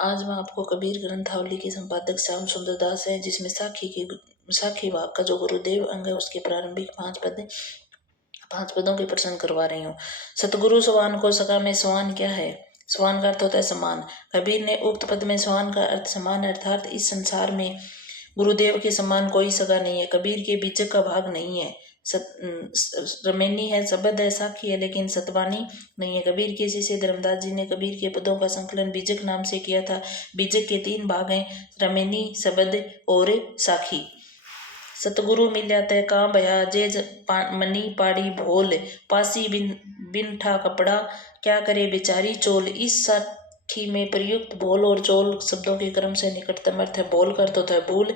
आज मैं आपको कबीर ग्रंथावली के संपादक श्याम सुंदर दास है, जिसमें साखी भाग का जो गुरुदेव अंग है उसके प्रारंभिक 5 पदों के प्रश्न करवा रही हूँ। सतगुरु स्वान को सका में स्वान क्या है? स्वान का अर्थ होता है समान। कबीर ने उक्त पद में स्वान का अर्थ समान अर्थात इस संसार में गुरुदेव के समान कोई सगा नहीं है। कबीर के बीजक का भाग नहीं है। रमेनी है, शब्द है, साखी है, लेकिन सतवानी नहीं है। कबीर के शिष्य धर्मदास जी ने कबीर के पदों का संकलन बीजक नाम से किया था। बीजक के 3 भाग हैं, रमेनी, शब्द और साखी। सतगुरु मिल जाता है कहाँ भया जे मनी पाड़ी भोल, पासी बिन ठा कपड़ा क्या करे बेचारी चोल। इस साखी में प्रयुक्त भोल और चोल शब्दों के क्रम से निकटतम अर्थ है। भोल का अर्थ होता है भूल,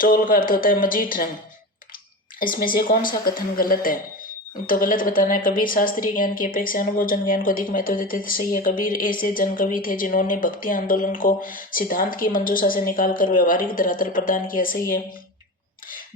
चोल का अर्थ होता है मजीठ रंग। इसमें से कौन सा कथन गलत है? तो गलत बताना है। कबीर शास्त्रीय ज्ञान की अपेक्षा अनुभवजन ज्ञान को अधिक महत्व देते थे। सही है। कबीर ऐसे जन कवि थे जिन्होंने भक्ति आंदोलन को सिद्धांत की मंजूषा से निकालकर व्यवहारिक धरातल प्रदान किया। सही है।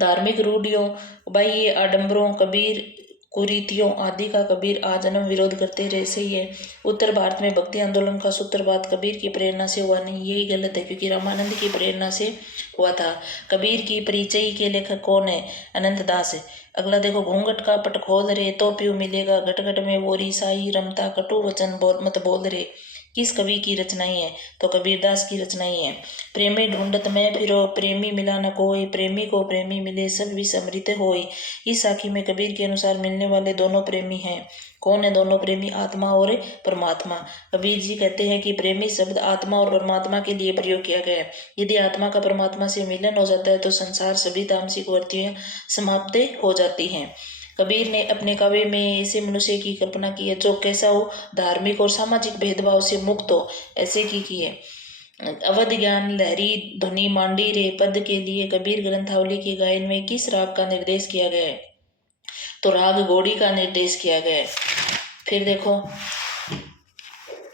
धार्मिक रूढ़ियों, बाह्य आडंबरों, कबीर कुरीतियों आदि का कबीर आजन्म विरोध करते रहे। सही है। उत्तर भारत में भक्ति आंदोलन का सूत्रपात कबीर की प्रेरणा से हुआ नहीं, यही गलत है, क्योंकि रामानंद की प्रेरणा से हुआ था। कबीर की परिचय के लेखक कौन है? अनंत दास है। अगला देखो, घूंघट का पट खोल रे तो प्यू मिलेगा, घट घट में वो रिसाई रमता कटु वचन मत बोल रे। किस कवि की रचनाएं है? तो कबीरदास की रचनाएं है। प्रेमी ढूंढत में फिरो प्रेमी मिला न कोई, प्रेमी को प्रेमी मिले सब विष अमृत होई। इस साखी में कबीर के अनुसार मिलने वाले दोनों प्रेमी हैं। कौन है दोनों प्रेमी? आत्मा और परमात्मा। कबीर जी कहते हैं कि प्रेमी शब्द आत्मा और परमात्मा के लिए प्रयोग किया गया है। यदि आत्मा का परमात्मा से मिलन हो जाता है तो संसार सभी तामसिक वृत्तियां समाप्त हो जाती हैं। कबीर ने अपने काव्य में ऐसे मनुष्य की कल्पना की है जो कैसा हो? धार्मिक और सामाजिक भेदभाव से मुक्त हो, ऐसे की है। अवध ज्ञान लहरी ध्वनि मांडी रे पद के लिए कबीर ग्रंथावली के गायन में किस राग का निर्देश किया गया है? तो राग गौड़ी का निर्देश किया गया है। फिर देखो,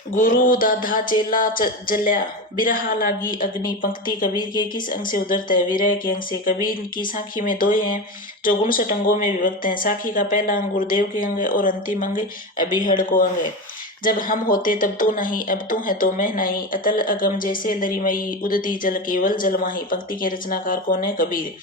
गुरु दाधा चेला जल्या बिरहा लागी अग्नि, पंक्ति कबीर के किस अंग से उद्धृत है? विरह के अंग से। कबीर की साखी में 2 हैं जो 59 अंगों में विभक्त हैं। साखी का पहला अंग गुरुदेव के अंग है और अंतिम अंग अभिहड़ को अंग है। जब हम होते तब तू नहीं, अब तू है तो मैं नहीं, अतल अगम जैसे लरिमयी, उदती जल केवल जलमाही। पंक्ति के रचनाकार कौन है? कबीर।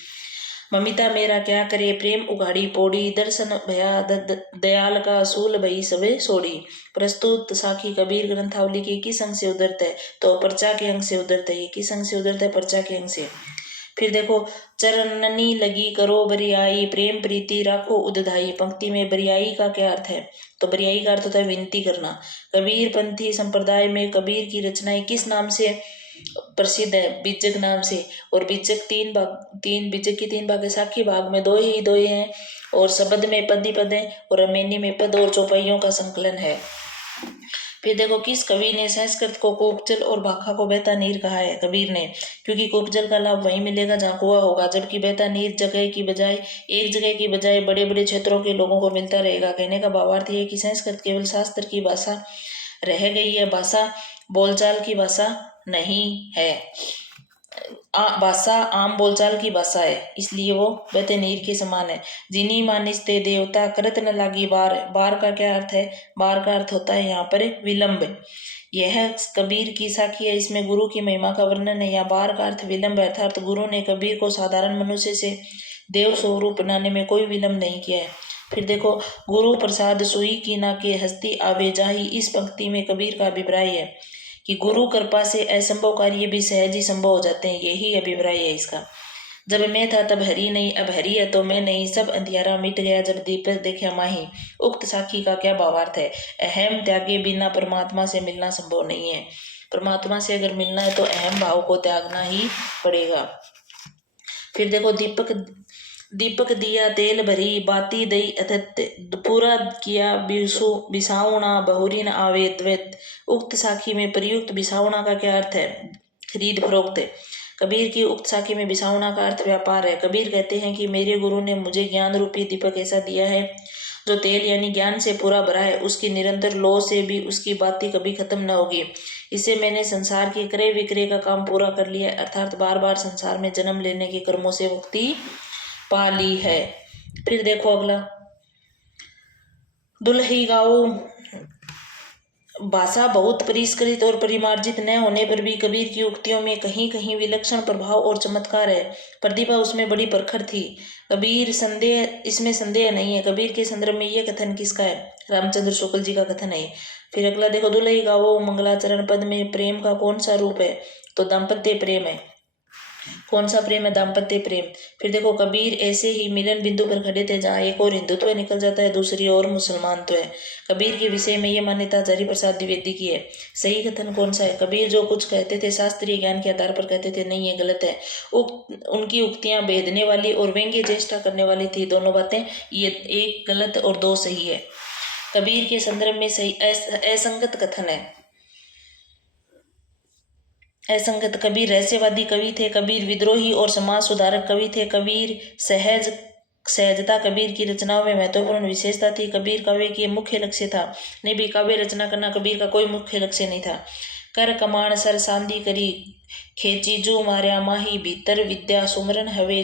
ममिता मेरा क्या करे प्रेम उघाड़ी पोड़ी, दर्शन भया दयाल का असूल भई सबे सोड़ी। प्रस्तुत साखी कबीर ग्रंथावली के किस अंग से उद्धृत है? तो पर्चा के अंग से उद्धृत है। किस अंग से उद्धृत है? पर्चा के अंग से। फिर देखो, चरणनी लगी करो बरियाई, प्रेम प्रीति राखो उदधाई। पंक्ति में बरियाई का क्या अर्थ है? तो बरियाई का अर्थ होता है विनती करना। कबीर पंथी संप्रदाय में कबीर की रचनाएं किस नाम से प्रसिद्ध है? बीजक नाम से। और बीजक 3 भाग है। साखी भाग में 2 ही हैं और शब्द में पद ही पद है और रमेनी में पद और चौपाइयों का संकलन है। फिर देखो, किस कवि ने संस्कृत को कूपजल और भाखा को बहता नीर कहा है? कबीर ने, क्योंकि कूपजल का लाभ वहीं मिलेगा जहाँ कुआं होगा, जबकि बहता नीर एक जगह की बजाय बड़े बड़े क्षेत्रों के लोगों को मिलता रहेगा। कहने का भावार्थ है कि संस्कृत केवल शास्त्र की भाषा रह गई है, भाषा बोलचाल की भाषा नहीं है। भाषा आम बोलचाल की भाषा है, इसलिए वो बहते नीर के समान है। जिनी मानिस्ते देवता करत न लागी बार। बार का क्या अर्थ है? बार का अर्थ होता है यहाँ पर विलंब। यह कबीर की साखी है, इसमें गुरु की महिमा का वर्णन है। या बार का अर्थ विलंब है, अर्थात गुरु ने कबीर को साधारण मनुष्य से देव स्वरूप बनाने में कोई विलंब नहीं किया है। फिर देखो, गुरु प्रसाद सुई की ना के हस्ती आवे जाही। इस पंक्ति में कबीर का अभिप्राय है कि गुरु कृपा से असंभव कार्य भी सहज ही संभव हो जाते हैं, यही अभिप्राय है इसका। जब मैं था तब हरि नहीं, अब हरि है तो मैं नहीं, सब अंधियारा मिट गया जब दीपक देखा माही। उक्त साखी का क्या भावार्थ है? अहम त्यागे बिना परमात्मा से मिलना संभव नहीं है। परमात्मा से अगर मिलना है तो अहम भाव को त्यागना ही पड़ेगा। फिर देखो, दीपक दिया तेल भरी, बाती दई अथत, पूरा किया बिसावना बहुरी न आवे द्वैत। उक्त साखी में प्रयुक्त बिसावना का क्या अर्थ है? खरीद फरोख्त है। कबीर की उक्त साखी में बिसावना का अर्थ व्यापार है। कबीर कहते हैं कि मेरे गुरु ने मुझे ज्ञान रूपी दीपक ऐसा दिया है जो तेल यानी ज्ञान से पूरा भरा है, उसकी निरंतर लो से भी उसकी बाती कभी खत्म न होगी। इससे मैंने संसार के क्रय विक्रय का काम पूरा कर लिया, अर्थात बार बार संसार में जन्म लेने के कर्मों से मुक्ति पा ली है। फिर देखो अगला, दुल्ही गाओ भाषा बहुत परिष्कृत और परिमार्जित न होने पर भी कबीर की उक्तियों में कहीं कहीं विलक्षण प्रभाव और चमत्कार है। प्रतिभा उसमें बड़ी प्रखर थी। इसमें संदेह नहीं है। कबीर के संदर्भ में ये कथन किसका है? रामचंद्र शुक्ल जी का कथन है। फिर अगला देखो, दुलई गावो मंगलाचरण पद में प्रेम का कौन सा रूप है? तो दाम्पत्य प्रेम है। कौन सा प्रेम है? दाम्पत्य प्रेम। फिर देखो, कबीर ऐसे ही मिलन बिंदु पर खड़े थे जहाँ एक और हिंदुत्व निकल जाता है, दूसरी ओर मुसलमान तो है। कबीर के विषय में ये मान्यता हजारी प्रसाद द्विवेदी की है। सही कथन कौन सा है? कबीर जो कुछ कहते थे शास्त्रीय ज्ञान के आधार पर कहते थे, नहीं ये गलत है। उनकी उक्तियां भेदने वाली और व्यंग्य चेष्टा करने वाली थी। दोनों बातें, ये एक गलत और दो सही है। कबीर के संदर्भ में सही असंगत कथन है। असंगत। कबीर रहस्यवादी कवि थे। कबीर विद्रोही और समाज सुधारक कवि थे। कबीर सहजता कबीर की रचनाओं में महत्वपूर्ण विशेषता थी। कबीर काव्य की मुख्य लक्ष्य था। नहीं भी, काव्य रचना करना कबीर का कोई मुख्य लक्ष्य नहीं था। कर कमाण सर सांदी करी खेची जो मार्या माही भीतर विद्या सुमरन हवे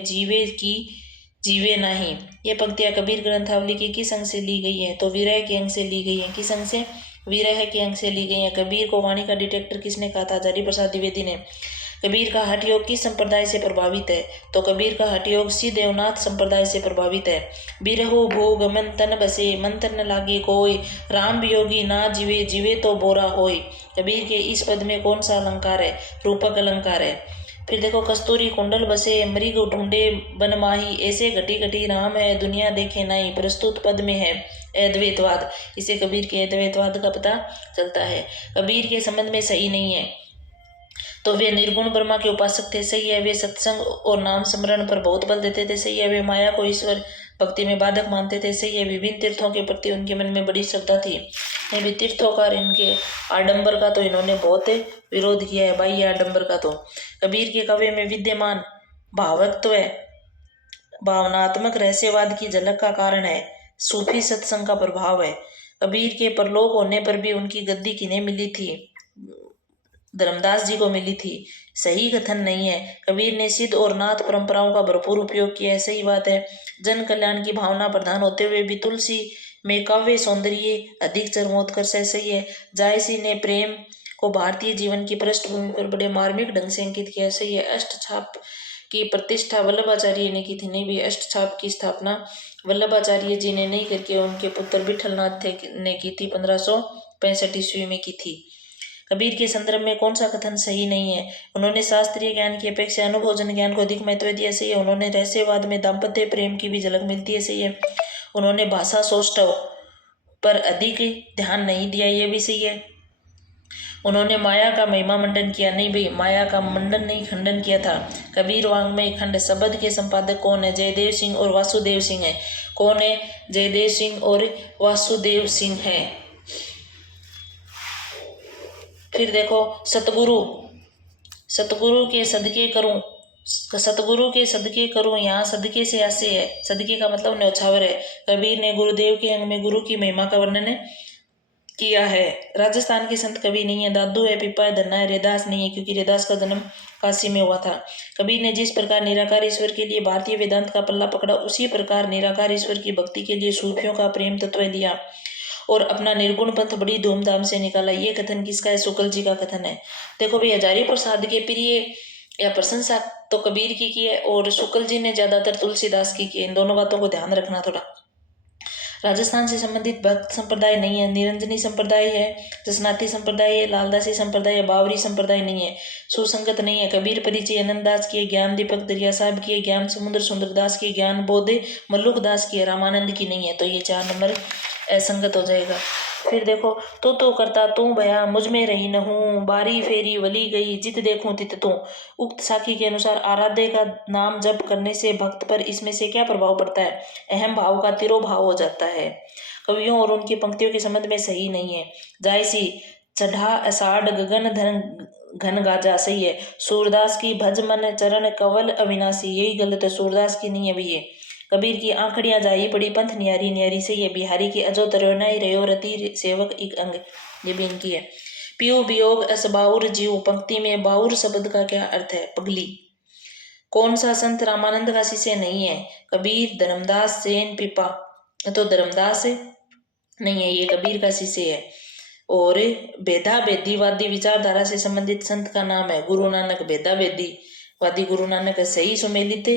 जीवे नाही। ये पंक्तियां कबीर ग्रंथावली के किस अंग से ली गई है? तो विरह के अंग से ली गई है। किस अंग से? विरह के अंग से ली गई है। कबीर को वाणी का डिटेक्टर किसने कहा था? हजारी प्रसाद द्विवेदी ने। कबीर का हठ योग किस संप्रदाय से प्रभावित है? तो कबीर का हठ योग श्री देवनाथ संप्रदाय से प्रभावित है। बिरहो भोग मन तन बसे मन तन न लागे कोय राम वियोगी ना जीवे जीवे तो बोरा होय। कबीर के इस पद में कौन सा अलंकार है? रूपक अलंकार है। फिर देखो, कस्तूरी कुंडल बसे मृग ढूंढे बन माही ऐसे घटी घटी राम है दुनिया देखे नहीं। प्रस्तुत पद में है अद्वैतवाद। इसे कबीर के अद्वैतवाद का पता चलता है। कबीर के संबंध में सही नहीं है। तो वे निर्गुण ब्रह्मा के उपासक थे। सही है। वे सत्संग और नाम स्मरण पर बहुत बल देते थे। सही है। वे माया को ईश्वर भक्ति में बाधक मानते थे। सही है। विभिन्न तीर्थों के प्रति उनके मन में बड़ी श्रद्धा थी। भी तीर्थोकार इनके आडंबर का तो इन्होंने बहुत विरोध किया है। बाह्य आडंबर का तो कबीर के काव्य में विद्यमान भावत्व भावनात्मक रहस्यवाद की झलक का कारण है। सूफी सत्संग का प्रभाव है। कबीर के परलोक होने पर भी उनकी गद्दी किन्हें मिली थी? धर्मदास जी को मिली थी। सही कथन नहीं है। कबीर ने सिद्ध और नाथ परंपराओं का भरपूर उपयोग किया है। सही बात है। जन कल्याण की भावना प्रधान होते हुए भी तुलसी में काव्य सौंदर्य अधिक चरमोत्कर्ष है। सही है। जायसी ने प्रेम को भारतीय जीवन की पृष्ठभूमि पर बड़े मार्मिक ढंग से अंकित किया। सही है। अष्टछाप की प्रतिष्ठा वल्लभाचार्य ने की थी। नहीं भी, अष्टछाप की स्थापना वल्लभाचार्य जी ने नहीं करके उनके पुत्र विठलनाथ ने की थी। 1565 ईस्वी में की थी। कबीर के संदर्भ में कौन सा कथन सही नहीं है? उन्होंने शास्त्रीय ज्ञान की अपेक्षा अनुभवजन ज्ञान को अधिक महत्व दिया। सही है। उन्होंने रहस्यवाद में दाम्पत्य प्रेम की भी झलक मिलती है। सही है। उन्होंने भाषा सौष्ठव पर अधिक ध्यान नहीं दिया। ये भी सही है। उन्होंने माया का महिमा मंडन किया। नहीं भाई, माया का मंडन नहीं, खंडन किया था। कबीर वांग्मय खंड शब्द के संपादक कौन है? जयदेव सिंह और वासुदेव सिंह है। कौन है? जयदेव सिंह और वासुदेव सिंह है। फिर देखो, सतगुरु के सदके करूं, सतगुरु के सदके करूं, यहाँ सदके से आसे है। सदके का मतलब न्यौछावर है। कबीर ने गुरुदेव के अंग में गुरु की महिमा का वर्णन किया है। राजस्थान के संत कवि नहीं है। दादू है, पिपा है, धन्ना है। रैदास नहीं है, क्योंकि रैदास का जन्म काशी में हुआ था। कबीर ने जिस प्रकार निराकार ईश्वर के लिए भारतीय वेदांत का पल्ला पकड़ा, उसी प्रकार निराकार ईश्वर की भक्ति के लिए सूफियों का प्रेम तत्व लिया और अपना निर्गुण पंथ बड़ी धूमधाम से निकाला। ये कथन किसका है? शुक्ल जी का कथन है। देखो भाई, हजारी प्रसाद के प्रिय या प्रशंसा तो कबीर की है और शुक्ल जी ने ज्यादातर तुलसीदास की है। इन दोनों बातों को ध्यान रखना थोड़ा। राजस्थान से संबंधित भक्त संप्रदाय नहीं है। निरंजनी संप्रदाय है, जसनाती संप्रदाय है, लालदासी संप्रदाय है, बावरी संप्रदाय नहीं है। सुसंगत नहीं है। कबीर परिचय आनंददास की है, ज्ञान दीपक दरिया साहब की है, ज्ञान समुद्र सुंदरदास की, ज्ञान बोधे मल्लुक दास की है, रामानंद की नहीं है। तो ये 4 नंबर असंगत हो जाएगा। फिर देखो, तो करता तू भया मुझ में रही न हूँ बारी फेरी वली गई जित देखूं तित तू। उक्त साखी के अनुसार आराध्य का नाम जप करने से भक्त पर इसमें से क्या प्रभाव पड़ता है? अहम भाव का तिरोभाव हो जाता है। कवियों और उनकी पंक्तियों के संबंध में सही नहीं है। जायसी चढ़ा अषाढ़ गगन धन घन गाजा। सही है। सूरदास की भज मन चरण कवल अविनाशी। यही गलत है। सूरदास की नहीं है भी ये। कबीर की आंखड़ियां जाई पड़ी पंथ न्यारी न्यारी। से ये बिहारी की अजो तरनाई रयो रति सेवक एक अंग। ये भी इनकी है। पियो वियोग अस बाउर जीव। पंक्ति में बाउर शब्द का क्या अर्थ है? पगली। कौन सा संत रामानंद का शिष्य नहीं है? कबीर, धर्मदास, सेन, पिपा। तो धर्मदास नहीं है, ये कबीर का शिष्य है। और भेदा भेदीवादी विचारधारा से संबंधित संत का नाम है गुरु नानक। भेदा भेदीवादी गुरु नानक सही सुमेलित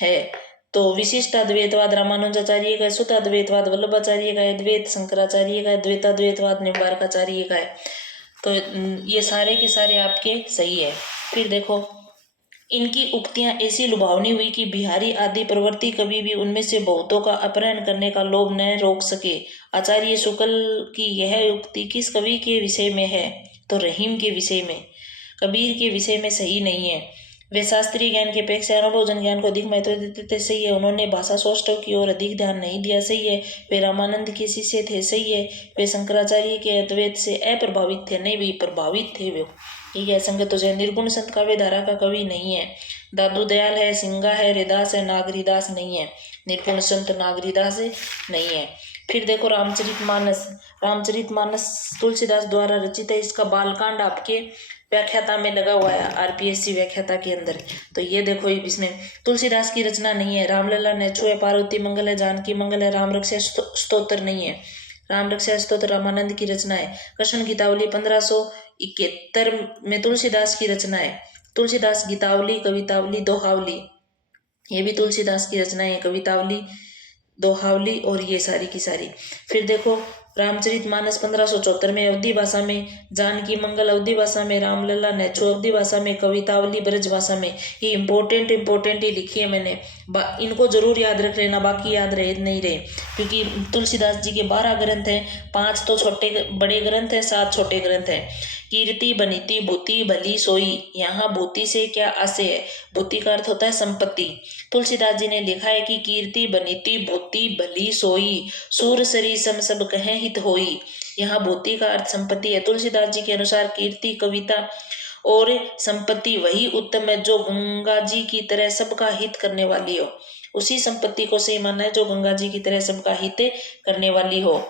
है। तो विशिष्ट अद्वैतवाद रामानुजाचार्य का है, शुद्ध अद्वैतवाद वल्लभाचार्य का है, द्वैत शंकराचार्य का है, द्वैताद्वैतवाद निम्बारकाचार्य का है। तो ये सारे के सारे आपके सही है। फिर देखो इनकी उक्तियां ऐसी लुभावनी हुई कि बिहारी आदि प्रवृत्ति कभी भी उनमें से बहुतों का अपहरण करने का लोभ न रोक सके। आचार्य शुक्ल की यह उक्ति किस कवि के विषय में है? तो रहीम के विषय में, कबीर के विषय में सही नहीं है। वे शास्त्रीय ज्ञान की अपेक्षा अनुभवजन ज्ञान को अधिक महत्व देते थे, सही है। उन्होंने भाषा सौष्ठव की ओर अधिक ध्यान नहीं दिया, सही है। वे रामानंद के शिष्य थे, सही है। वे शंकराचार्य के अद्वैत से अप्रभावित थे, नहीं भी प्रभावित थे वे, ठीक है। संगत तो जय निर्गुण संत काव्य धारा का कवि नहीं है। दादू दयाल है, सिंगा है, हरिदास है, नागरीदास नहीं है। निर्गुण संत नागरीदास नहीं है। फिर देखो रामचरितमानस, रामचरितमानस तुलसीदास द्वारा रचित है। इसका बालकांड आपके व्याख्याता में लगा हुआ है, आरपीएससी व्याख्याता के अंदर। तो ये देखो इसमें तुलसीदास की रचना नहीं है। रामलला नेचु है, पार्वती मंगल है, जानकी मंगल है, राम रक्षा स्तोत्र नहीं है। राम रक्षा स्तोत्र रामानंद की रचना है। कृष्ण गीतावली 1571 में तुलसीदास की रचना है। तुलसीदास गीतावली, कवितावली, दोहावली, ये भी तुलसीदास की रचना है। कवितावली, दोहावली और ये सारी की सारी। फिर देखो रामचरितमानस 1574 में अवधी भाषा में, जानकी मंगल अवधी भाषा में, रामलला नेचो अवधी भाषा में, कवितावली ब्रज भाषा में। ये इम्पोर्टेंट ही लिखी है मैंने, इनको जरूर याद रख लेना, बाकी याद रहे नहीं रहे, क्योंकि तुलसीदास जी के 12 ग्रंथ हैं, 5 तो छोटे बड़े ग्रंथ हैं, 7 छोटे ग्रंथ हैं। कीर्ति बनीति भूति भली सोई, यहाँ भूति से क्या आशय है? भूति का अर्थ होता है संपत्ति। तुलसीदास जी ने लिखा है कि कीर्ति बनीति भूति भली सोई, सूर सरी सम सब कहे हित होई। यहाँ भूति का अर्थ संपत्ति है। तुलसीदास जी के अनुसार कीर्ति, कविता और संपत्ति वही उत्तम है जो गंगा जी की तरह सबका हित करने वाली हो। उसी संपत्ति को सही मानना है जो गंगा जी की तरह सबका हित करने वाली हो।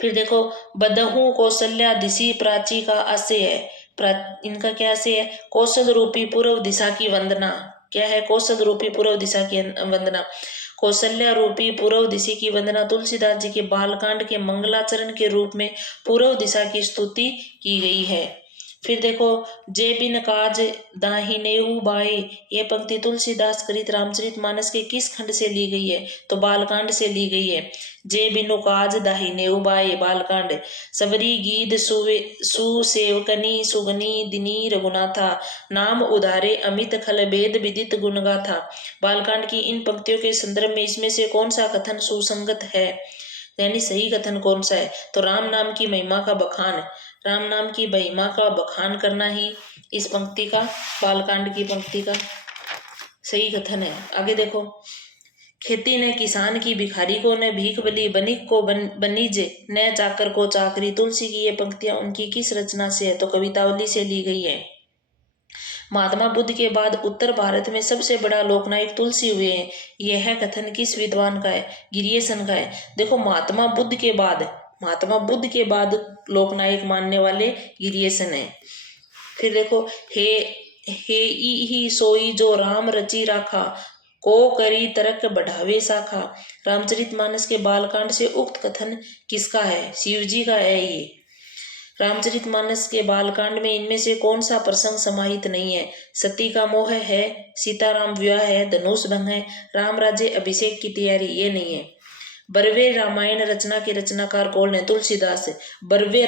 फिर देखो बदहू कौशल्या दिशि प्राची का आशय है। इनका क्या आशय है? कौशल रूपी पूर्व दिशा की वंदना। क्या है? कौशल रूपी पूर्व दिशा की वंदना। कौशल्या रूपी पूर्व दिशा की वंदना तुलसीदास जी के बालकांड के मंगलाचरण के रूप में पूर्व दिशा की स्तुति की गई है। फिर देखो जे बिन काज दाहिनेऊ बाए, ये पंक्ति तुलसीदास कृत रामचरितमानस के किस खंड से ली गई है? तो बालकांड से ली गई है। जे बिनु काज दाहिनेऊ बाए, बालकांड। सबरी गीत सुसेवकनी सुगनी दिनी रघुनाथा, नाम उधारे अमित खल भेद विदित गुणगाथा। बालकांड की इन पंक्तियों के संदर्भ में इसमें से कौन सा कथन सुसंगत है, यानी सही कथन कौन सा है? तो राम नाम की महिमा का बखान, राम नाम की महिमा का बखान करना ही इस पंक्ति का, बालकांड की पंक्ति का सही कथन है। आगे देखो खेती न किसान की भिखारी को, न भीख बली बनिक को बनीजे, न चाकर को चाकरी। तुलसी की ये पंक्तियां उनकी किस रचना से है? तो कवितावली से ली गई है। महात्मा बुद्ध के बाद उत्तर भारत में सबसे बड़ा लोकनायक तुलसी हुए हैं, यह कथन किस विद्वान का है? गिरियसन का है। देखो महात्मा बुद्ध के बाद लोकनायक मानने वाले गिरियसन है। फिर देखो हे ही सोई जो राम रची राखा, को करी तरक बढ़ावे शाखा। रामचरितमानस के बालकांड से उक्त कथन किसका है? शिव जी का है। ये रामचरितमानस के बालकांड में इनमें से कौन सा प्रसंग समाहित नहीं है? सती का मोह है, सीताराम विवाह है, धनुष भंग है, राम राज्य अभिषेक की तैयारी, ये नहीं है। बरवे रामायण रचना के रचनाकार कौन है? तुलसीदास। बरवे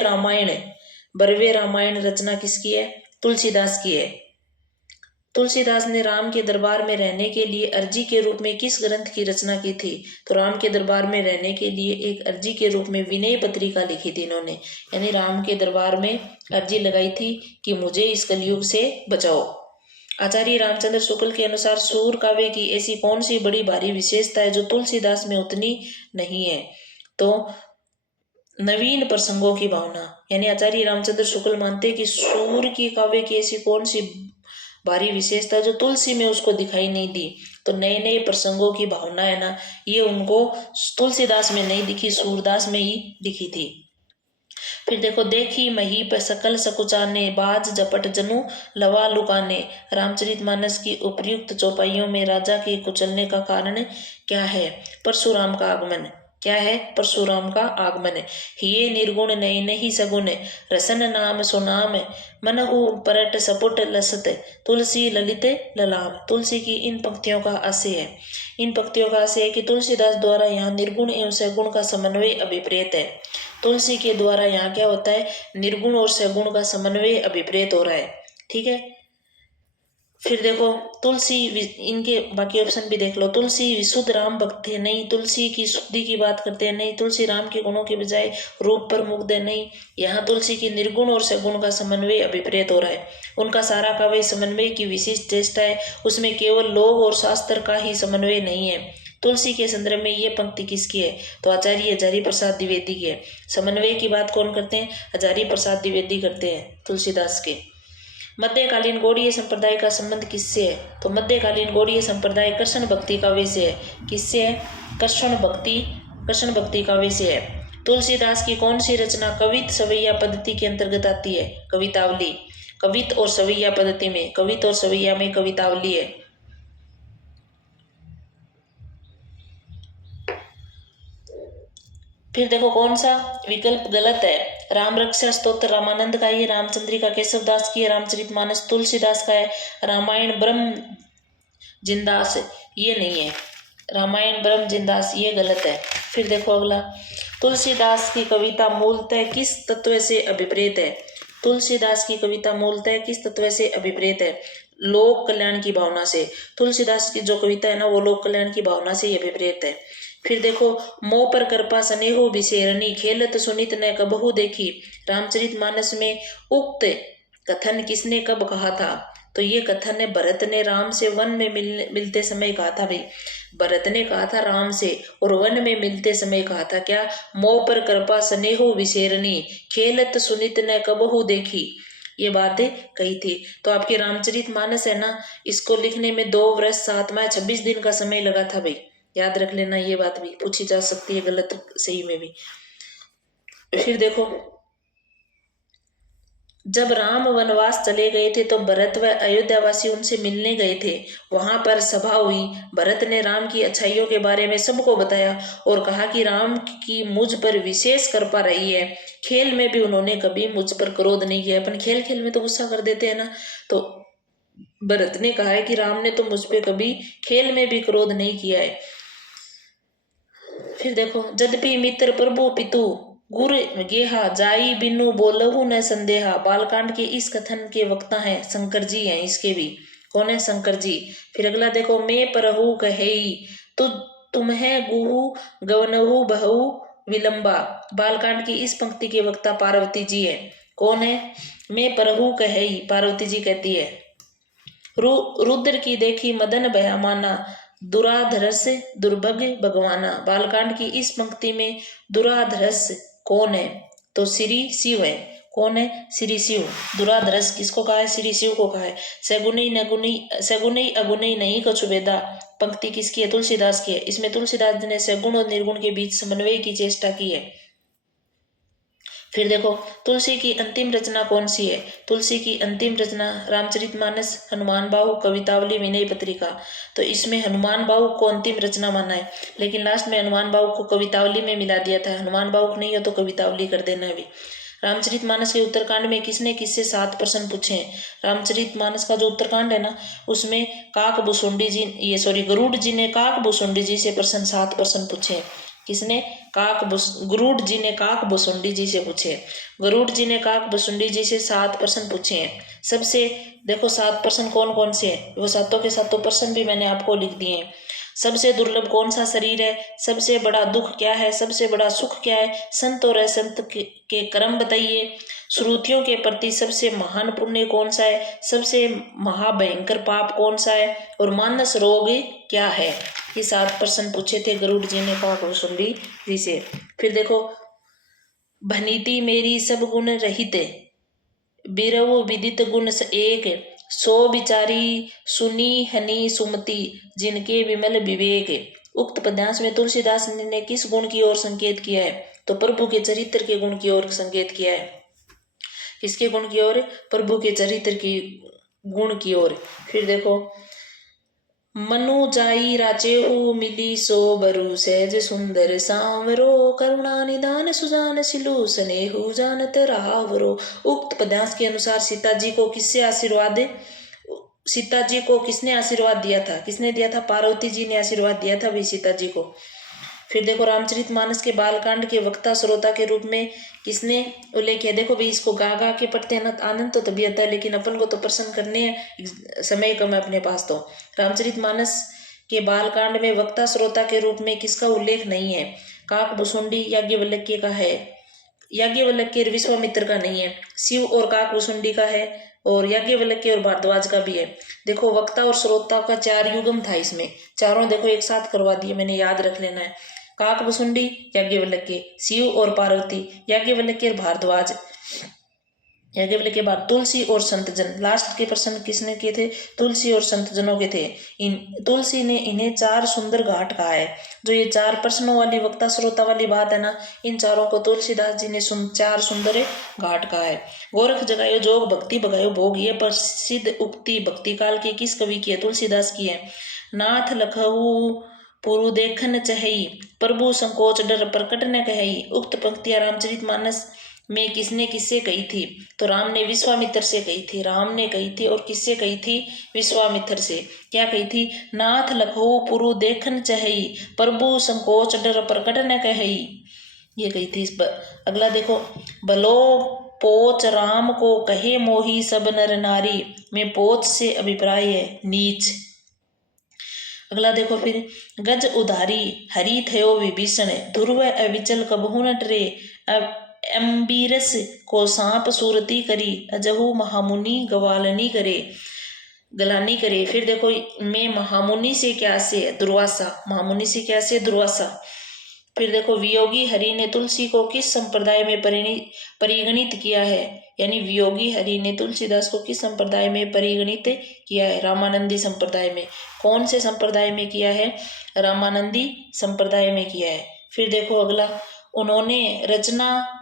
रामायण रचना किसकी है? तुलसीदास की है। तुलसीदास ने राम के दरबार में रहने के लिए अर्जी के रूप में किस ग्रंथ की रचना की थी? तो राम के दरबार में रहने के लिए एक अर्जी के रूप में विनय पत्रिका लिखी थी इन्होंने, यानी राम के दरबार में अर्जी लगाई थी कि मुझे इस कलयुग से बचाओ। आचार्य रामचंद्र शुक्ल के अनुसार सूर काव्य की ऐसी कौन सी बड़ी भारी विशेषता है जो तुलसीदास में उतनी नहीं है? तो नवीन प्रसंगों की भावना, यानी आचार्य रामचंद्र शुक्ल मानते हैं कि सूर की काव्य की ऐसी कौन सी भारी विशेषता जो तुलसी में उसको दिखाई नहीं दी? तो नए नए प्रसंगों की भावना है ना, ये उनको तुलसीदास में नहीं दिखी, सूरदास में ही दिखी थी। फिर देखो देखी मही पे सकल सकुचाने, बाज जपट जनु लवा लुकाने। रामचरितमानस की उपर्युक्त चौपाइयों में राजा के कुचलने का कारण क्या है? परशुराम का आगमन। क्या है? परशुराम का आगमन है। हिये निर्गुण नय नहीं सगुन, रसन नाम सुनाम, मनहु परट सपुट लसत, तुलसी ललित ललाम। तुलसी की इन पंक्तियों का आशय है, इन पंक्तियों का आशय है कि तुलसीदास द्वारा यहाँ निर्गुण एवं सगुण का समन्वय अभिप्रेत है। तुलसी के द्वारा यहाँ क्या होता है? निर्गुण और सगुण का समन्वय अभिप्रेत हो रहा है। ठीक है, फिर देखो तुलसी, इनके बाकी ऑप्शन भी देख लो। तुलसी विशुद्ध राम भक्त है नहीं, तुलसी की शुद्धि की बात करते हैं नहीं, तुलसी राम के गुणों के बजाय रूप पर मुग्ध है नहीं। यहाँ तुलसी की निर्गुण और सगुण का समन्वय अभिप्रेत हो रहा है। उनका सारा काव्य समन्वय की विशिष्ट चेष्टा है, उसमें केवल लोक और शास्त्र का ही समन्वय नहीं है। तुलसी के संदर्भ में ये पंक्ति किसकी है? तो आचार्य हजारी प्रसाद द्विवेदी की है। समन्वय की बात कौन करते हैं? हजारी प्रसाद द्विवेदी करते हैं तुलसीदास के। मध्यकालीन गौड़ीय संप्रदाय का संबंध किससे है? तो मध्यकालीन गौड़ीय संप्रदाय कृष्ण भक्ति काव्य से है। किससे है? कृष्ण भक्ति काव्य से है। तुलसीदास की कौन सी रचना कवित सवैया पद्धति के अंतर्गत आती है? कवितावली। कवित और सवैया पद्धति में, कवित और सवैया में कवितावली है। फिर देखो कौन सा विकल्प गलत है? राम रक्षा स्तोत्र रामानंद का ही, रामचंद्रिका केशवदास की है, रामचरितमानस तुलसीदास का है, रामायण ब्रह्म जिनदास ये नहीं है, रामायण ब्रह्म जिनदास ये गलत है। फिर देखो अगला, तुलसीदास की कविता मूलतः किस तत्व से अभिप्रेत है? तुलसीदास की कविता मूलतः किस तत्व से अभिप्रेत है? लोक कल्याण की भावना से। तुलसीदास की जो कविता है ना वो लोक कल्याण की भावना से ही अभिप्रेत है। फिर देखो, मोह पर कृपा स्नेहो विशेरणी, खेलत सुनित न कबहू देखी। रामचरितमानस में उक्त कथन किसने कब कहा था? तो ये कथन है भरत ने राम से वन में मिलते समय कहा था। भाई भरत ने कहा था राम से, और वन में मिलते समय कहा था क्या? मोह पर कृपा स्नेहो विशेरणी, खेलत सुनित न कबहू देखी, ये बातें कही थी। तो आपके रामचरितमानस है ना, इसको लिखने में 2 वर्ष 7 माह 26 दिन का समय लगा था। भाई याद रख लेना, ये बात भी पूछी जा सकती है गलत सही में भी। फिर देखो, जब राम वनवास चले गए थे तो भरत व अयोध्यावासी उनसे मिलने गए थे। वहां पर सभा हुई। भरत ने राम की अच्छाइयों के बारे में सबको बताया और कहा कि राम की मुझ पर विशेष कृपा रही है। खेल में भी उन्होंने कभी मुझ पर क्रोध नहीं किया। अपन खेल खेल में तो गुस्सा कर देते हैं ना, तो भरत ने कहा है कि राम ने तो मुझ पे कभी खेल में भी क्रोध नहीं किया है। फिर देखो, यद्यपि मित्र प्रभु पितु गुर गेहा जाई बिनु बोलहु न संदेहा। बालकांड के इस कथन के वक्ता हैं शंकर जी हैं, इसके भी कौन है? शंकर जी। फिर अगला देखो, मैं परहु कहेई तु तुम्हें गुहु गवनहु बहु विलंबा। बालकांड की इस पंक्ति के वक्ता पार्वती जी है। कौन है? मैं परहु कहेई, पार्वती जी कहती है। रुद्र की देखी मदन भयामाना, दुराधरस दुर्भग भगवाना। बालकांड की इस पंक्ति में दुराधरस कौन है? तो श्री शिव है। कौन है? श्री शिव। दुराधरस किसको कहा है? श्री शिव को कहा है। सगुनी अगुनी नहीं कछु भेदा पंक्ति किसकी है? तुलसीदास की है। इसमें तुलसीदास जी ने सगुण और निर्गुण के बीच समन्वय की चेष्टा की है। फिर देखो, तुलसी की अंतिम रचना कौन सी है? तुलसी की अंतिम रचना रामचरितमानस, हनुमान बाहु, कवितावली, विनय पत्रिका। तो इसमें हनुमान बाहु को अंतिम रचना माना है, लेकिन लास्ट में हनुमान बाहु को कवितावली में मिला दिया था। हनुमान बाहु नहीं हो तो कवितावली कर देना अभी। रामचरितमानस के उत्तरकांड में किसने किससे 7 प्रश्न पूछे हैं? रामचरितमानस का जो उत्तरकांड है ना, उसमें गरुड़ जी ने काक भुसुंडी जी से 7 प्रश्न पूछे। किसने? गरुड़ जी ने काक भुसुंडी जी से पूछे। गरुड़ जी ने काक भुसुंडी जी से 7 प्रश्न पूछे हैं। सबसे देखो 7 प्रश्न कौन कौन से हैं, वो सातों के सातों प्रश्न भी मैंने आपको लिख दिए हैं। सबसे दुर्लभ कौन सा शरीर है? सबसे बड़ा दुख क्या है? सबसे बड़ा सुख क्या है? संत और असंत के कर्म बताइए। श्रुतियों के प्रति सबसे महान पुण्य कौन सा है? सबसे महाभयंकर पाप कौन सा है? और मानस रोग क्या है? ये 7 प्रश्न पूछे थे गरुड़ जी ने काक भुसुंडी जी से। फिर देखो, भनीति मेरी सब गुण रहित, बिरव विदित गुण एक, सो बिचारी सुनी हनी सुमति, जिनके विमल विवेक। उक्त पद्यांश में तुलसीदास ने किस गुण की ओर संकेत किया है? तो प्रभु के चरित्र के गुण की ओर संकेत किया है। किसके गुण की ओर? प्रभु के चरित्र की गुण की ओर। फिर देखो, मनु जाई राचेहु मिली सो बरु सहज सुंदर सांवरो करुणा निदान सुजान सिलु स्नेहु जानत रावरो। उक्त पद्यांश के अनुसार सीता जी को किससे आशीर्वाद सीता जी को किसने आशीर्वाद दिया था? किसने दिया था? पार्वती जी ने आशीर्वाद दिया था भाई सीता जी को। फिर देखो रामचरितमानस के बालकांड के वक्ता श्रोता के रूप में किसने उल्लेख किया? देखो भाई इसको गा गा के पढ़ते हैं ना, आनंद तो तभी आता है, लेकिन अपन को तो प्रश्न करने समय कम है अपने पास। तो रामचरितमानस के बालकांड में वक्ता श्रोता के रूप में किसका उल्लेख नहीं है? काकभूषुंडी याज्ञवल्क्य का है, याज्ञवल्क्य विश्वामित्र का नहीं है। शिव और काकभूषुंडी का है, और याज्ञवल्क्य और भारद्वाज का भी है। देखो वक्ता और श्रोता का 4 युगम था इसमें, चारों देखो एक साथ करवा दिए मैंने, याद रख लेना है। काकभूषुंडी याज्ञवल्क्य, शिव और पार्वती याज्ञवल्क्य और भारद्वाज याज्ञवल्क्य के बाद तुलसी और संतजन। लास्ट के प्रश्न किसने किए थे? तुलसी और संतजनों के थे। इन तुलसी ने इन्हें 4 सुंदर घाट कहा है। जो ये 4 प्रश्नों वाली वक्ता श्रोता वाली बात है ना, इन चारों को तुलसीदास जी ने 4 सुंदर घाट कहा है। गोरख जगायो जोग भक्ति भगायो भोग, ये प्रसिद्ध उक्ति भक्ति काल की किस कवि की है? तुलसीदास की है। नाथ लखऊ पुरु देखन चहई, प्रभु संकोच डर प्रकट न कहई। उक्त पंक्तियां रामचरितमानस में किसने किससे कही थी? तो राम ने विश्वामित्र से कही थी, राम ने कही थी। और किससे कही थी? विश्वामित्र से। क्या कही थी? नाथ लखऊ पुरु देखन चहई, प्रभु संकोच डर प्रकट न कहई, ये कही थी। इस पर अगला देखो, भलो पोच राम को कहे मोही सब नर नारी, में पोच से अभिप्राय है नीच। अगला देखो फिर, गज उधारी हरि थयो विभीषण, ध्रुव अविचल कबहु न डरे, अम्बीरस को सांप सूरती करी, अजहु महामुनि गवालनी करे गलानी करे। फिर देखो मैं महामुनि से क्या से? दुर्वासा। महामुनि से क्या से? दुर्वासा। फिर देखो वियोगी हरि ने तुलसी को किस संप्रदाय में परिगणित किया है? यानी वियोगी हरि ने तुलसीदास को किस संप्रदाय में परिगणित किया है? रामानंदी संप्रदाय में। कौन से संप्रदाय में किया है? रामानंदी संप्रदाय में किया है। फिर देखो अगला, उन्होंने रचना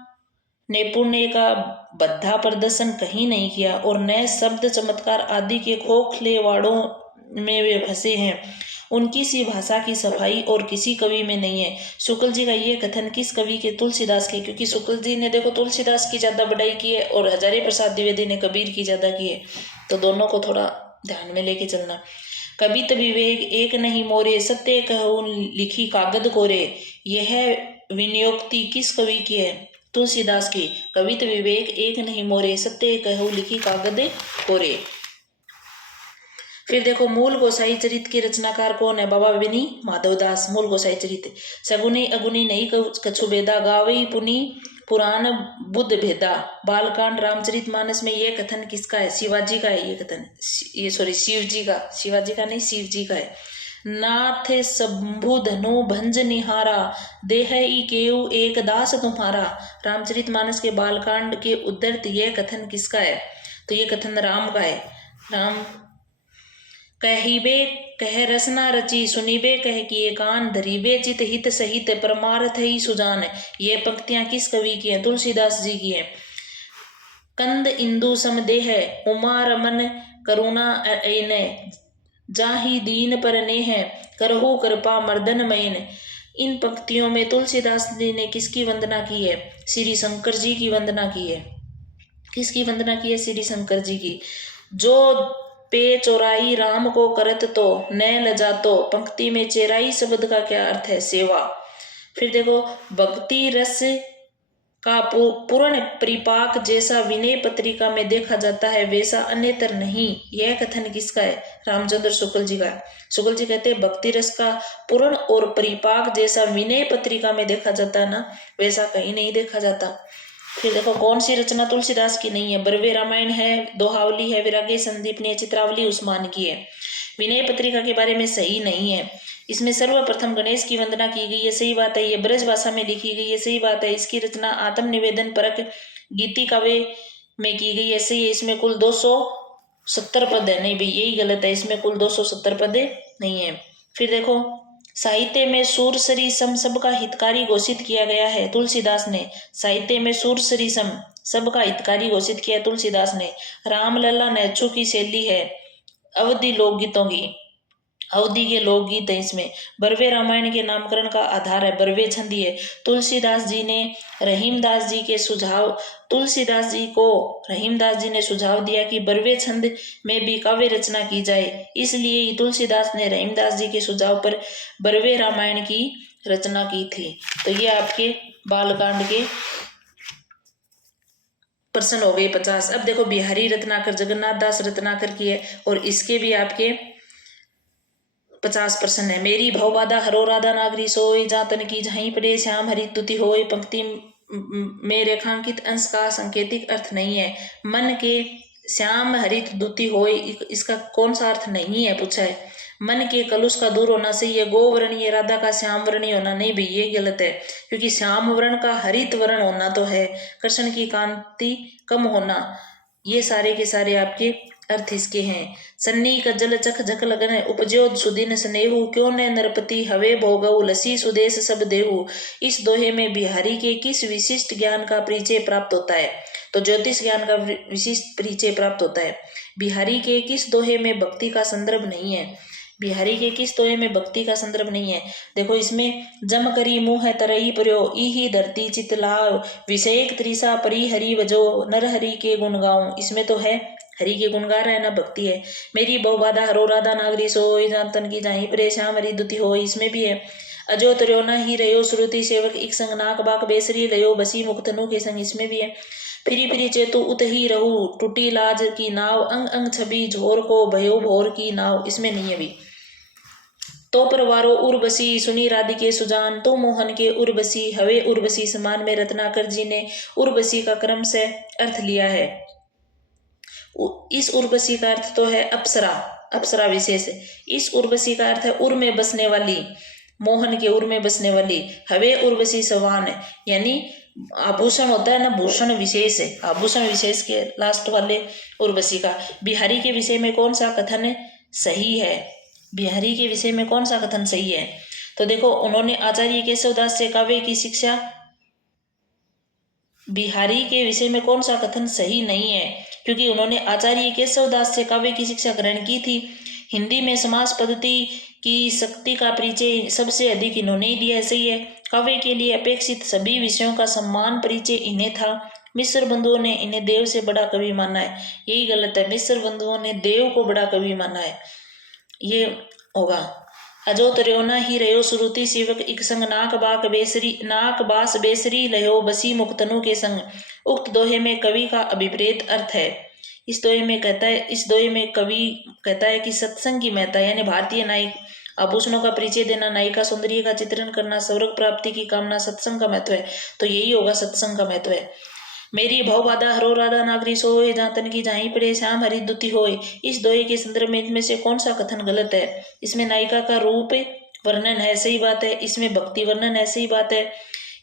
नैपुण्य का बद्धा प्रदर्शन कहीं नहीं किया, और नए शब्द चमत्कार आदि के खोखले वाड़ों में वे फंसे हैं। उनकी सी भाषा की सफाई और किसी कवि में नहीं है। शुक्ल जी का ये कथन किस कवि के? तुलसीदास के। क्योंकि शुक्ल जी ने देखो तुलसीदास की ज्यादा बढ़ाई की है, और हजारी प्रसाद द्विवेदी ने कबीर की ज्यादा की है। तो दोनों को थोड़ा ध्यान में लेके चलना। कवित विवेक एक नहीं मोरे, सत्य कहूँ लिखी कागद कोरे, यह विनियोक्ति किस कवि की है? तुलसीदास की। कवित विवेक एक नहीं मोरे, सत्य कहूँ लिखी कागद कोरे। फिर देखो मूल गोसाई चरित के रचनाकार कौन है? बाबा विनी माधवदास। मूल गोसाई चरित। सगुनी अगुनी नहीं कछु भेदा, गावई पुनी पुराण बुद्ध भेदा। बालकांड रामचरितमानस में ये कथन किसका है? शिवाजी का है ये कथन। ये सॉरी शिवजी का, शिवाजी का नहीं शिवजी का है। नाथ शंभु धनु भंज निहारा, देह ई केऊ एक दास तुम्हारा। रामचरितमानस के बालकांड के उद्धृत यह कथन किसका है? तो ये कथन राम का है। राम कहिबे कह रसना रची, सुनिबे कह किए कान, धरिबे चित हित सहित परमार्थ ही सुजान। ये पंक्तियां किस कवि की हैं? तुलसीदास जी की है। कंद इंदु समदेह, उमा रमन करुणा ऐन, जाहि दीन पर नेह, करहु कृपा मर्दन मैन। इन पंक्तियों में तुलसीदास जी ने किसकी वंदना की है? श्री शंकर जी की वंदना की है। किसकी वंदना की है? श्री शंकर जी की। जो पे चोराई राम को करत तो न लजातो, पंक्ति में चेराई शब्द का क्या अर्थ है? सेवा। फिर देखो, भक्ति रस का पूर्ण परिपाक जैसा विनय पत्रिका में देखा जाता है, वैसा अन्यतर नहीं। यह कथन किसका है? रामचंद्र शुक्ल जी का। शुक्ल जी कहते हैं भक्ति रस का पूर्ण और परिपाक जैसा विनय पत्रिका में देखा जाता है ना, वैसा कहीं नहीं देखा जाता। फिर देखो कौन सी रचना तुलसीदास की नहीं है? बरवे रामायण है, दोहावली है, विरागी संदीपनी है, चित्रावली उस्मान की है। विनय पत्रिका के बारे में सही नहीं है। इसमें सर्वप्रथम गणेश की वंदना की गई है, सही बात है। ये ब्रज भाषा में लिखी गई है, सही बात है। इसकी रचना आत्मनिवेदन परक गीति काव्य में की गई है, सही है। इसमें कुल 270 पद है, नहीं भाई यही गलत है, इसमें कुल 270 पद नहीं है। फिर देखो, साहित्य में सूरसरी सम सबका हितकारी घोषित किया गया है तुलसीदास ने। साहित्य में सूरसरी सम सबका हितकारी घोषित किया तुलसीदास ने। रामलला नेच्छू की शैली है अवधि लोकगीतों की। अवधि के लोकगीत है इसमें। बरवे रामायण के नामकरण का आधार है बरवे छंदी है। तुलसीदास जी ने रहीमदास जी के सुझाव तुलसीदास जी को रहीमदास जी ने सुझाव दिया कि बरवे छंद में भी काव्य रचना की जाए, इसलिए तुलसीदास ने रहीमदास जी के सुझाव पर बरवे रामायण की रचना की थी। तो ये आपके बालकांड के प्रश्न हो गए 50। अब देखो बिहारी रत्नाकर जगन्नाथ दास रत्नाकर की है और इसके भी आपके 50 प्रश्न है। मेरी भवबाधा हरो राधा नागरी सोई, जातन की जहीं पड़े श्याम हरि तुति होय। पंक्ति में रेखांकित अंश का सांकेतिक अर्थ नहीं है। मन के श्याम हरित दुति होय, इसका कौन सा अर्थ नहीं है पूछा है। मन के कलुष का दूर होना सही है। गोवर्णीय राधा का श्याम वर्णीय होना नहीं भी, ये गलत है, क्योंकि श्याम वर्ण का हरित वर्ण होना तो है। कृष्ण की कांति कम होना, ये सारे के सारे आपके अर्थ इसके हैं। सन्नी कज्जल चख झक लगन उपजो सुदिन स्नेहु, क्यों न नरपति हवे भोगऊ लसी सुदेश सब देहु। इस दोहे में बिहारी के किस विशिष्ट ज्ञान का परिचय प्राप्त होता है? तो ज्योतिष ज्ञान का विशिष्ट परिचय प्राप्त होता है। बिहारी के किस दोहे में भक्ति का संदर्भ नहीं है? बिहारी के किस दोहे में भक्ति का संदर्भ नहीं है? देखो इसमें जम करी मुँह तरई पर्यो, इही धरती चित लाव, विषेक त्रिसा परी हरि बजो, नर हरि के गुण गाऊं। इसमें तो है हरि के गुण गा रहा है ना, भक्ति है। मेरी बहुबाधा हरो राधा नागरी सोई, जानतन की जाही परे श्याम हरि दुति हो, इसमें भी है। अजो त्रियोना ही रहो श्रुति सेवक, एक संग नाक बाक बेसरी लयो बसी मुक्तनु के संग, इसमें भी है। फिरी फिरी चेतु उत ही रहू, टूटी लाज की नाव, अंग अंग छवि झोर को भयो भोर की नाव, इसमें नहीं है भी। तो परवारो उर्वशी सुनी राधिके सुजान, तो मोहन के उर्वशी हवे उर्वशी समान में रत्नाकर जी ने उर्वशी का क्रम से अर्थ लिया है। इस उर्वशी का अर्थ तो है अप्सरा, अप्सरा विशेष है। इस उर्वशी का अर्थ है उर में बसने वाली, मोहन के उर में बसने वाली। हवे उर्वशी सवान है, यानी आभूषण होता है ना, भूषण विशेष है, आभूषण विशेष के लास्ट वाले उर्वशी का। बिहारी के विषय में कौन सा कथन सही है? बिहारी के विषय में कौन सा कथन सही है? तो देखो उन्होंने आचार्य केशवदास से काव्य की शिक्षा, बिहारी के विषय में कौन सा कथन सही नहीं है? क्योंकि उन्होंने आचार्य केशवदास से काव्य की शिक्षा ग्रहण की थी। हिंदी में समास पद्धति की शक्ति का परिचय सबसे अधिक इन्होंने ही दिया है, सही है। काव्य के लिए अपेक्षित सभी विषयों का सम्मान परिचय इन्हें था। मिश्र बंधुओं ने इन्हें देव से बड़ा कवि माना है, यही गलत है। मिश्र बंधुओं ने देव को बड़ा कवि माना है, ये होगा। अजो त्रियोना ही रहो श्रुति सेवक, एक संग नाक बास बेसरी लयो बसी मुक्तनु के संग। उक्त दोहे में कवि का अभिप्रेत अर्थ है। इस दोहे में कवि कहता है कि सत्संग की महत्ता, यानी भारतीय नायक आभूषणों का परिचय देना, नायिका सौंदर्य का चित्रण करना, स्वर्ग प्राप्ति की कामना, सत्संग का महत्व है। तो यही होगा, सत्संग का महत्व है। मेरी भवबाधा हरो राधा नागरी सोए, जातन की जाही पड़े श्याम हरि दुति होय। इस दोहे के संदर्भ में इनमें से कौन सा कथन गलत है? इसमें नायिका का रूप वर्णन है, सही बात है। इसमें भक्ति वर्णन है, सही बात है।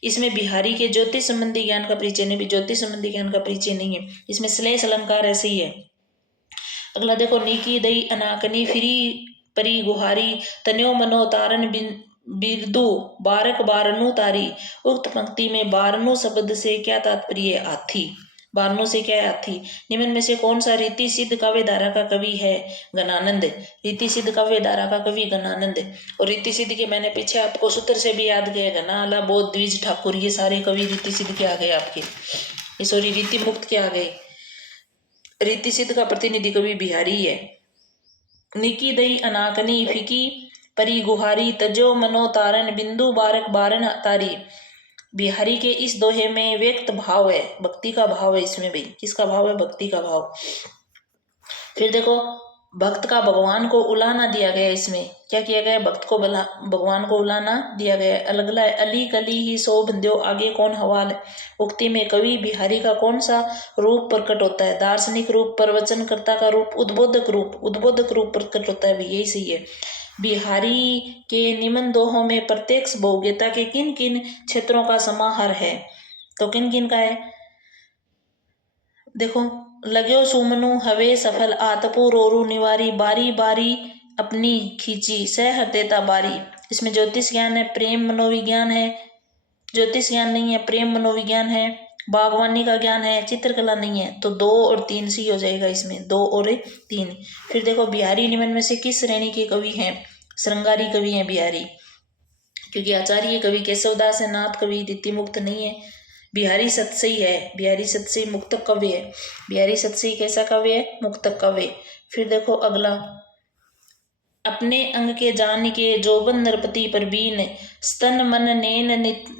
इसमें बिहारी के ज्योतिष संबंधी ज्ञान का परिचय नहीं, भी ज्योतिष संबंधी ज्ञान का परिचय नहीं है। इसमें श्लेष अलंकार है, सही है। अगला देखो, नीकी दई अनाकनी फिरी परी गुहारी, तन्यो मनो तारन बिरदु बारक बारनु तारी। उक्त पंक्ति में बारनु शब्द से क्या तात्पर्य? हाथी। बारनु से क्या है? हाथी। निम्न में से कौन सा रीति सिद्ध काव्य धारा का कवि है? गणानंद। रीति सिद्ध काव्य धारा का कवि गणानंद। और रीति सिद्ध के मैंने पीछे आपको सूत्र से भी याद गए, घनाला बोध द्विज ठाकुर, ये सारे कवि रीति सिद्ध के आ गए आपके, सॉरी रीति मुक्त के आ गए। रीति सिद्ध का प्रतिनिधि कवि बिहारी है। निकी दई अनाकनी फिकी परी गुहारी, तजो मनो तारन बिंदु बारक बारन तारी। बिहारी के इस दोहे में व्यक्त भाव है, भक्ति का भाव है। इसमें भी किसका भाव है? भक्ति का भाव। फिर देखो, भक्त का भगवान को उलाना दिया गया। इसमें क्या किया गया? भक्त को भगवान को उलाना दिया गया। अलगला अली कली ही सो बंध्यो, आगे कौन हवाल। उक्ति में कवि बिहारी का कौन सा रूप प्रकट होता है? दार्शनिक रूप, प्रवचनकर्ता का रूप, उद्बोधक रूप प्रकट होता है, भी यही सही है। बिहारी के निम्न दोहों में प्रत्यक्ष भोग्यता के किन किन क्षेत्रों का समाहार है? तो किन किन का है? देखो, लग्यो सुमनु हवे सफल, आतपु रोरू निवारी, बारी बारी अपनी खींची सह हतेता बारी। इसमें ज्योतिष ज्ञान है, प्रेम मनोविज्ञान है, ज्योतिष ज्ञान नहीं है, प्रेम मनोविज्ञान है, बागवानी का ज्ञान है, चित्रकला नहीं है। तो 2 और 3 सी हो जाएगा इसमें, 2 और 3। फिर देखो, बिहारी निम्न में से किस श्रेणी के कवि हैं? श्रृंगारी कवि हैं बिहारी, क्योंकि आचार्य कवि केशवदास है, नाथ कवि तिथिमुक्त नहीं है। बिहारी सतसई है, बिहारी सतसई मुक्तक काव्य है। बिहारी सतसई कैसा काव्य है? मुक्तक काव्य। फिर देखो अगला, अपने अंग के जान के जोबन नरपति परवीन, स्तन मन नैन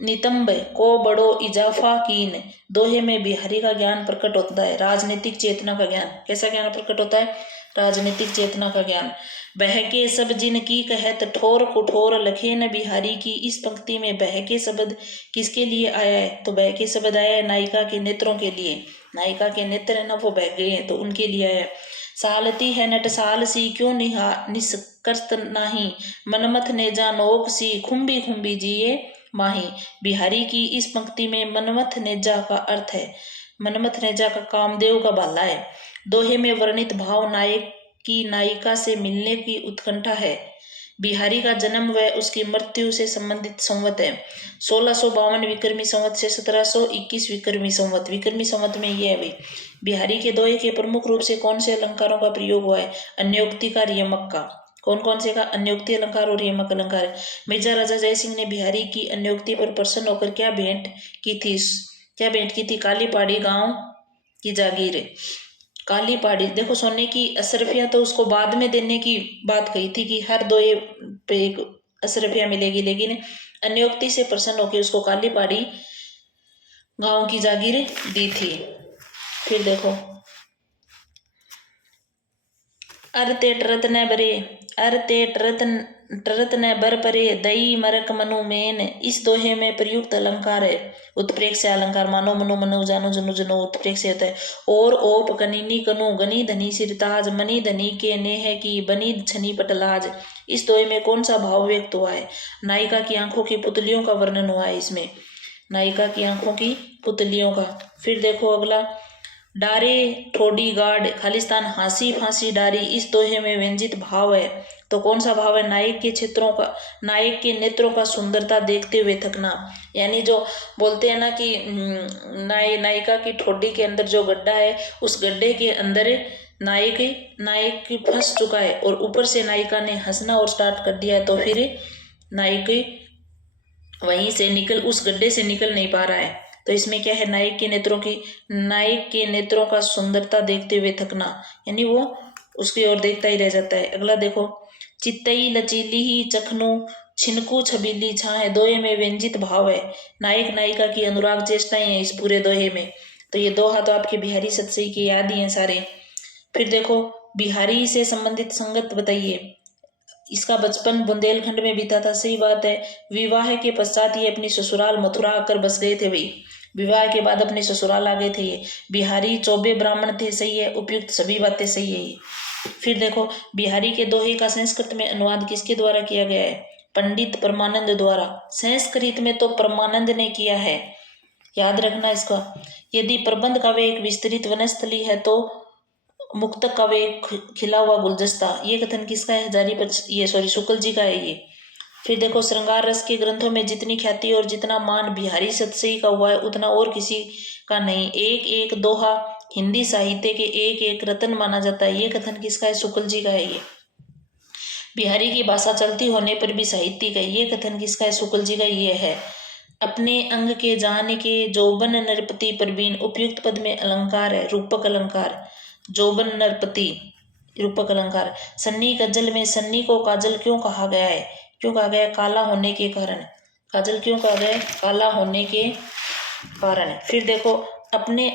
नितंब को बड़ो इजाफा कीन। दोहे में बिहारी का ज्ञान प्रकट होता है, राजनीतिक चेतना का ज्ञान। कैसा ज्ञान प्रकट होता है? राजनीतिक चेतना का ज्ञान। बहके सब जिन की कहत ठोर कुठोर लखे न बिहारी की। इस पंक्ति में बहके शब्द किसके लिए आया है? तो बहके शब्द आया है नायिका के नेत्रों के लिए। नायिका के नेत्र है ना, वो बह गए हैं, तो उनके लिए आया है। सालती है नटसाल सी क्यों निष्कर्त नाही, मनमथ ने जानोक सी खुम्बी खुम्बी जिए माही। बिहारी की इस पंक्ति में मनमथ नेजा का अर्थ है, मनमथ नेजा का कामदेव का भाला है। दोहे में वर्णित भाव नायक की नायिका से मिलने की उत्कंठा है। बिहारी का जन्म व उसकी मृत्यु से संबंधित संवत है 1652 विक्रमी संवत से 1721 विक्रमी संवत। विक्रमी संवत में ये है भाई। बिहारी के दोहे के प्रमुख रूप से कौन से अलंकारों का प्रयोग हुआ है? अन्योक्ति का, यमक का। कौन कौन से का? अन्योक्ति अलंकार और यमक अलंकार। मिर्जा राजा जयसिंह ने बिहारी की अन्योक्ति पर प्रसन्न होकर क्या भेंट की थी? क्या भेंट की थी? काली पहाड़ी गांव की जागीर। काली पहाड़ी, देखो सोने की अशरफिया तो उसको बाद में देने की बात कही थी कि हर दोहे पे एक अशरफिया मिलेगी, लेकिन अन्योक्ति से प्रसन्न होकर उसको काली पहाड़ी गांव की जागीर दी थी। फिर देखो, अरते टरत न बरे, अरते टरत न बर परे दई मरक मनु मेन। इस दोहे में प्रयुक्त अलंकार है उत्प्रेक्ष अलंकार। मानो मनु मनु जानो जनु जनो उत्प्रेक्ष होता है। और ओप कनीनी कनु गनी धनी सिरताज, मनी धनी के नेह की बनी छनी पटलाज। इस दोहे में कौन सा भाव व्यक्त हुआ है? नायिका की आंखों की पुतलियों का वर्णन हुआ है इसमें, नायिका की आंखों की पुतलियों का। फिर देखो अगला, डारे ठोडी गाड खालिस्तान हांसी फांसी डारी। इस दोहे में व्यंजित भाव है, तो कौन सा भाव है? नायक के क्षेत्रों का, नायक के नेत्रों का सुंदरता देखते हुए थकना। यानी जो बोलते हैं ना कि नायिका की ठोडी के अंदर जो गड्ढा है, उस गड्ढे के अंदर नायक फंस चुका है और ऊपर से नायिका ने हंसना और स्टार्ट कर दिया है, तो फिर नायक वहीं से निकल, उस गड्ढे से निकल नहीं पा रहा है। तो इसमें क्या है? नायक के नेत्रों का सुंदरता देखते हुए थकना, यानी वो उसकी ओर देखता ही रह जाता है। अगला देखो, चित्तई लचीली ही चखनू छिनकू छबीली छाए। दोहे में व्यंजित भाव है, नायक नायिका की अनुराग चेष्टाएं हैं इस पूरे दोहे में। तो ये दोहा तो आपके बिहारी सतसई के याद ही हैं सारे। फिर देखो, बिहारी से संबंधित संगत बताइए। इसका बचपन बुंदेलखंड में बीता था, सही बात है। विवाह के पश्चात ये अपनी ससुराल मथुरा आकर बस गए थे भाई, विवाह के बाद अपने ससुराल आ गए थे ये। बिहारी चौबे ब्राह्मण थे, सही है, उपयुक्त सभी बातें सही है ये। फिर देखो, बिहारी के दोहे का संस्कृत में अनुवाद किसके द्वारा किया गया है? पंडित परमानंद द्वारा। संस्कृत में तो परमानंद ने किया है, याद रखना इसका। यदि प्रबंध काव्य एक विस्तृत वनस्थली है तो मुक्तक का वे खिला हुआ गुलदस्ता, ये कथन किसका है? शुक्ल जी का है ये। फिर देखो, श्रृंगार रस के ग्रंथों में जितनी ख्याति और जितना मान बिहारी सतसई का हुआ है, उतना और किसी का नहीं। एक एक दोहा हिंदी साहित्य के एक एक रत्न माना जाता है, ये कथन किसका है? शुक्ल जी का है ये। बिहारी की भाषा चलती होने पर भी साहित्यिक है, ये कथन किसका है? शुक्ल जी का ये है। अपने अंग के जान के जोबन नरपति परवीन, उपयुक्त पद में अलंकार है, रूपक अलंकार। जोबन नरपति रूपक अलंकार। सन्नी गजल में सन्नी को काजल क्यों कहा गया है? क्यों कहा गया? काला होने के कारण। काजल क्यों कहा गया? काला होने के कारण। फिर देखो, अपने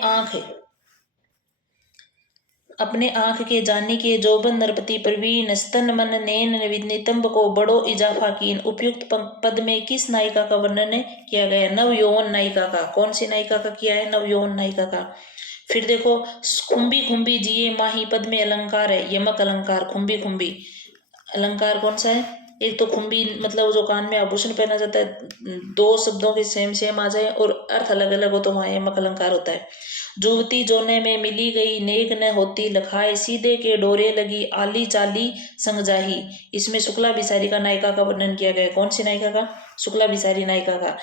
आंख के जानी के जोबन नरपति प्रवीण, स्तन मन नैन नितंब को बड़ो इजाफा कीन। उपयुक्त पद में किस नायिका का वर्णन किया गया? नव यौवन नायिका का। कौन सी नायिका का किया है? नव यौवन नायिका का। फिर देखो, खुम्बी खुम्बी जिये माही पद में अलंकार है, यमक अलंकार। खुम्बी खुम्बी अलंकार कौन सा है? एक तो खुम्बी मतलब जो कान में आभूषण पहना जाता है, दो शब्दों के सेम आ जाए और अर्थ अलग अलग हो तो वहां यमक अलंकार होता है। जुवती जोने में मिली गई नेक न होती लखाए, सीधे के डोरे लगी आली चाली संग जाही। इसमें शुक्ला बिसारी का नायिका का वर्णन किया गया है। कौन सी नायिका का? शुक्ला बिसारी नायिका का।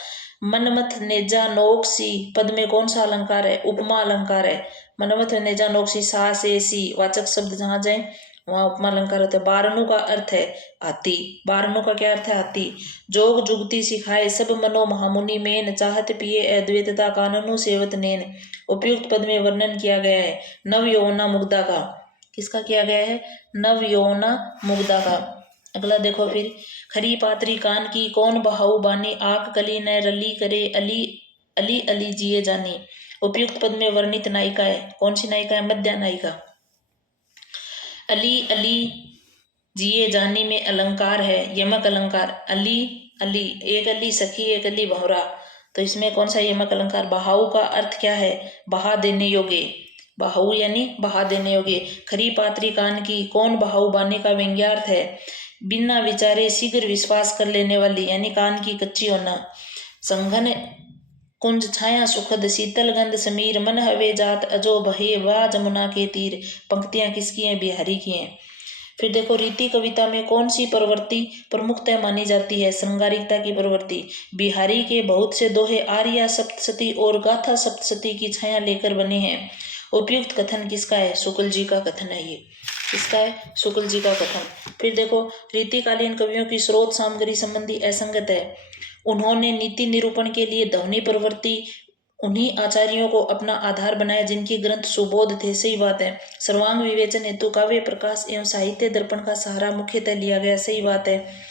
मनमथ नेजा नोक्सी पद में कौन सा अलंकार है? उपमा अलंकार है। मनमथ नेजा नोक्सी सा से सी वाचक शब्द जहां जाए वहाँ उपमा अलंकार होता है। बारनु का अर्थ है हाथी। बारनु का क्या अर्थ है? हाथी। जोग जुगती सिखाए सब मनो महामुनि मेन, चाहत पिए अद्वैतता काननु सेवत नेन। उपयुक्त पद में वर्णन किया गया है नव यौवना मुग्धा का। किसका किया गया है? नव यौवना मुग्धा का। अगला देखो फिर, खरी पात्री कान की कौन बहाऊ बानी, आक कली न रली करे अली अली अली जिए जानी। उपयुक्त पद में वर्णित नायिका है। कौन सी नायिका है? मध्या नायिका। अली अली जिए जानी में अलंकार है यमक अलंकार। अली अली, एक अली सखी एक अली भंवरा, तो इसमें कौन सा यमक अलंकार? बहाऊ का अर्थ क्या है? बहा देने योग्य। बहाऊ यानी बहा देने योग्य। खरी पात्री कान की कौन बहाऊ बाने का व्यंग्यार्थ है बिना विचारे शीघ्र विश्वास कर लेने वाली, यानी कान की कच्ची होना। संघन कुंज छाया सुखद शीतल गंध समीर, मन हवे जात अजो बहे वाह जमुना के तीर। पंक्तियां किसकी हैं? बिहारी की हैं। फिर देखो, रीति कविता में कौन सी प्रवृत्ति प्रमुखतः मानी जाती है? श्रृंगारिकता की प्रवृत्ति। बिहारी के बहुत से दोहे आर्या सप्तशती और गाथा सप्तशती की छाया लेकर बने हैं। उपयुक्त कथन किसका है? शुक्ल जी का कथन है। ये किसका है? शुक्ल जी का कथन। फिर देखो, रीतिकालीन कवियों की स्रोत सामग्री संबंधी असंगत है। उन्होंने नीति निरूपण के लिए ध्वनि प्रवृत्ति उन्हीं आचार्यों को अपना आधार बनाया जिनके ग्रंथ सुबोध थे। सही बात है। सर्वांग विवेचन हेतु काव्य प्रकाश एवं साहित्य दर्पण का सहारा मुख्यतः लिया गया। सही बात है।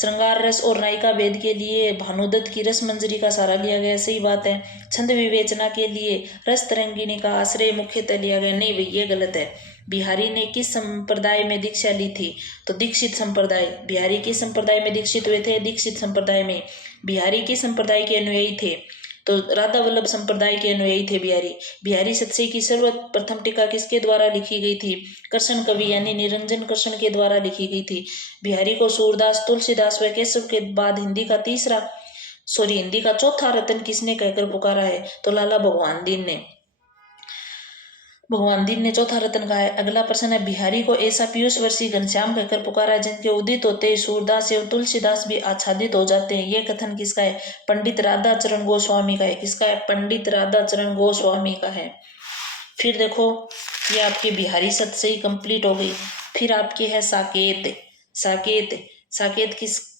श्रृंगार रस और नायिका भेद के लिए भानुदत्त की रस मंजरी का सहारा लिया गया। सही बात है। छंद विवेचना के लिए रस तरंगिणी का आश्रय मुख्यतः लिया गया। नहीं भाई, ये गलत है। बिहारी ने किस संप्रदाय में दीक्षा ली थी? तो दीक्षित संप्रदाय। बिहारी किस संप्रदाय में दीक्षित हुए थे? दीक्षित संप्रदाय में। बिहारी किस संप्रदाय के अनुयायी थे? तो राधा वल्लभ संप्रदाय के अनुयायी थे बिहारी। बिहारी सत्सई की सर्वप्रथम टीका किसके द्वारा लिखी गई थी? कृष्ण कवि यानी निरंजन कृष्ण के द्वारा लिखी गई थी। बिहारी को सूरदास, तुलसीदास व केशव के बाद हिंदी का चौथा रत्न किसने कहकर पुकारा है? तो लाला भगवान दीन ने चौथा रत्न कहा है। अगला प्रश्न है, बिहारी को ऐसा पीयूष वर्षी घनश्याम कहकर पुकारा है जिनके उदित होते ही सूरदास एवं तुलसीदास भी आच्छादित हो जाते हैं। यह कथन किसका है? पंडित राधा चरण गोस्वामी का है। किसका है? पंडित राधा चरण गोस्वामी का है। फिर देखो, ये आपकी बिहारी सत्सई कंप्लीट हो गई। फिर आपकी है साकेत। साकेत किस